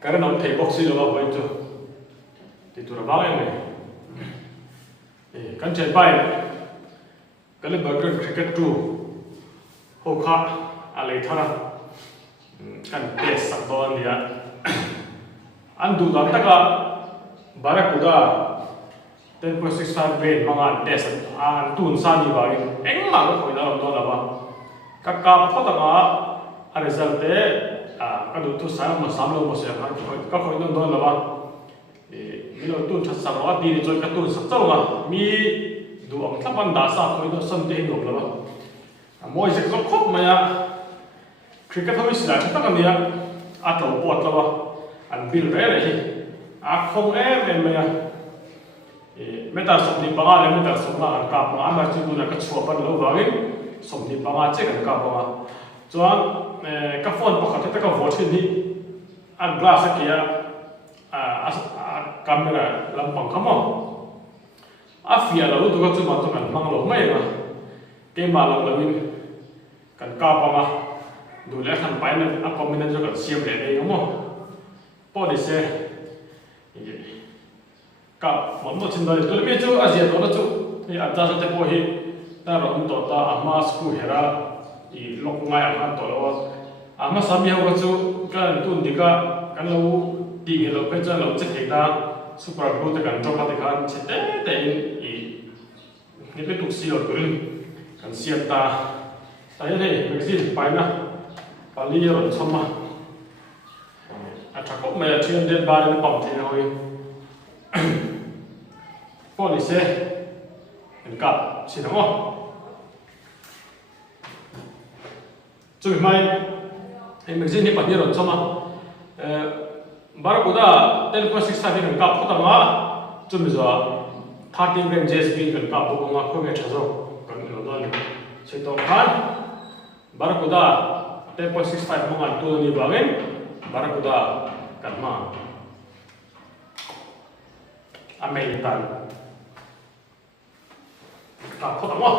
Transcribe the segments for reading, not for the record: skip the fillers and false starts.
karena nau thei box lo ba boy chu ti tu ra ba ngai kan chai pai kale burger cricket tu ho kha ale thara kan test sak don dia an du da taka barakuda 10.65 grade mga test an tun sa ni ba eng ma ko khoi na ro la ba ka ka phota ga a result te ka du tu sa ma sam lo mo se ka khoi na don la ba mi lo tun tha sa ro di ni choi ka tun sak chaw ga mi du ang thapan da sa khoi na sam te no la ba moi se ko khop ma ya cricket ho is la ta ka mi ya a to pot la ba an bil re re hi a khong em ma ya meta somni banga le meta somna an ka ma amar chu na ka chua pan lo wa in somni banga che kan ka ba chuan ka phone pakhat ta ka vote ni an glass kia a camera lampang khamo a fia lo tu ka chu ma tu kan mang lo mai ma ke ma lo lo in kan ka ba ma du le khan pai na a combination kan siam le nei mo po de se ka mo chin dai tu me chu azia to chu ni a ta te po hi ta ro to ta ama sku hera I lok ngai an to lo ama sami ho chu kan tun dika kan lo ti ge lo pe cha lo che ke ta super group te kan to ka te kan che te I ni pe tu si lo turin kan siam ta ta ye nei magazine pai na pali ro chama a ta ko me thian den ba ni pom ti hoi police en ka si no chui mai en magazine ni pani ro chama barakuda 10.65 en ka phota ma chumi zo 13 gram JSP en ka bo ma ko me chazo kan no don se to khan barakuda 10.65 ma tu ni bagen barakuda kan ma American ka phota ma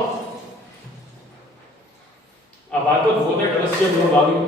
abatot vote kan siam lo bagen